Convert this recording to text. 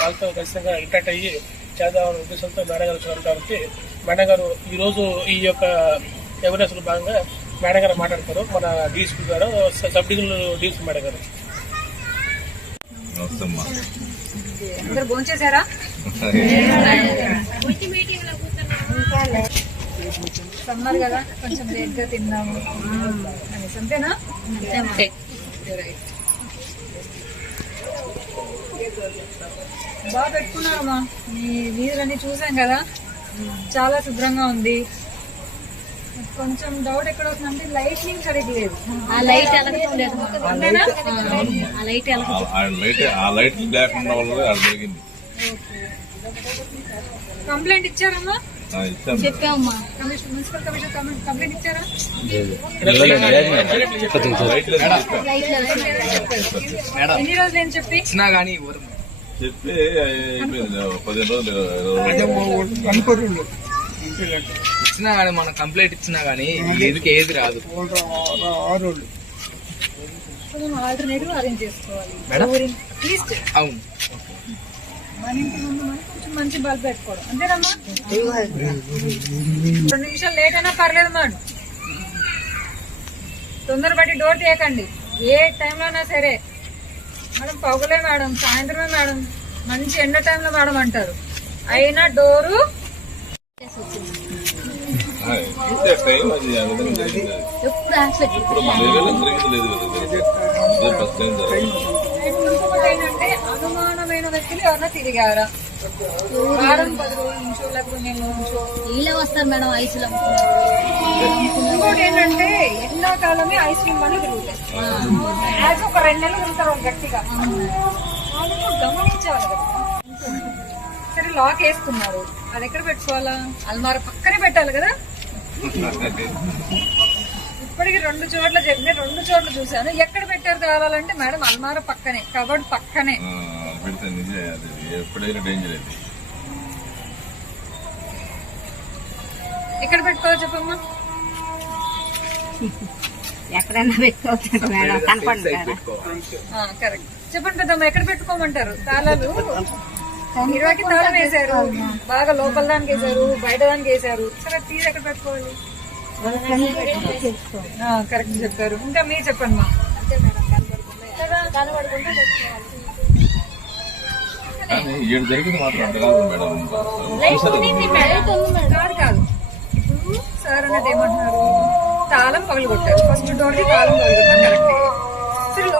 వాళ్ళతో ఖచ్చితంగా ఇంటాక్ట్ అయ్యి చేద్దామనే ఉద్దేశంతో మేడం గారు వచ్చారు కాబట్టి మేడం గారు ఈ రోజు ఈ యొక్క అవేర్నెస్లో భాగంగా మేడం గారు మాట్లాడతారు. మన డీసీపీ గారు సబ్ డివిజనల్ డీసీ మేడం గారు వస్తమ్మా అందరు భోంచేశారా? సమ్మర్ కదా కొంచెం లేట్గా తిన్నాము. అనేసి అంతేనా? బాగా పెట్టుకున్నారమ్మా మీ వీధులన్నీ చూసాం కదా. చాలా శుభ్రంగా ఉంది. కొంచెం డౌట్ ఎక్కడ వస్తుందంటే లైటింగ్ సరిగ్గా లేదు. ఆ లైట్? ఆ లైట్ ఎలగ ఆ లైట్ లేకుండా కంప్లైంట్ ఇచ్చారమ్మా? చెప్పామమ్మా కమిషన్ మున్సిపల్ కమిషన్ కంప్లైంట్- ఇచ్చారా. ఎన్ని రోజులు ఏం చెప్పి? ఇచ్చినా చెప్పి పదిహేను రోజులు గానీ మనం కంప్లైంట్ ఇచ్చినా గానీ ఎదుకు ఏది రాదు. మనం ఆల్టర్నేటివ్ అరేంజ్ చేసుకోవాలి. అవును. మన ఇంటి ముందు మనం కొంచెం మంచి బల్బ్ పెట్టుకోవడం. అంతేనమ్మా? రెండు నిమిషాలు లేట్ అయినా పర్లేదు మేడం. తొందరపడి డోర్ తీయకండి. ఏ టైంలో అయినా సరే. మేడం పగులే మేడం సాయంత్రమే మేడం. మంచి ఎండ టైంలో మేడం అంటారు. అయినా డోరు. ఎప్పుడు ఏంటంటే అనుమానమైన వ్యక్తులు ఎవరన్నా తిరిగారా? వారం పది రోజుల నుంచో లేకపోతే నెల నుంచో. వీళ్ళే వస్తారు మేడం ఐసులు ఇంకోటి ఏంటంటే ఎండాకాలమే ఐస్ క్రీమ్ అని తిరుగుతాయి. యాజ్ ఒక రెండు నెలలు ఉంటారు వాళ్ళు గట్టిగా. వాళ్ళు గమనించాలి కదా. సరే లాక్ వేసుకున్నారు. అది ఎక్కడ పెట్టుకోవాలా? అల్మార పక్కనే పెట్టాలి కదా? ఇప్పటికి రెండు చోట్ల చెప్పిన రెండు చోట్ల చూశాను. ఎక్కడ పెట్టారు కావాలంటే మేడం అల్మార పక్కనే కబర్డ్ పక్కనే. ఆ, పెడితే నిజే అది ఎప్పుడైనా డేంజర్ అది ఎక్కడ పెట్టుకోవాలో చెప్పమ్మా. ఎక్కడైనా పెట్టుకోవచ్చు మేడం కనపడదు కదా. ఆ, కరెక్ట్ చెప్పండి పెద్దమ్మ ఎక్కడ పెట్టుకోమంటారు? తాళాలు? ఇరవైకి తాళం వేశారు. బాగా లోపల దానికి వేశారు బయట దానికి వేశారు. సరే తీసి ఎక్కడ పెట్టుకోవాలి? కరెక్ట్ చెప్పారు. ఇంకా మీరు చెప్పండి మా. కానీ ఏడు జరిగింది మాత్రం అంత కాదు మేడం. చూసారా? కాదు కాదు ఇప్పుడు సార్ అన్నది ఏమంటున్నారు? తాళం పగలు కొట్టారు ఫస్ట్ డోర్కి తాళం పగలు కొట్టారు కరెక్ట్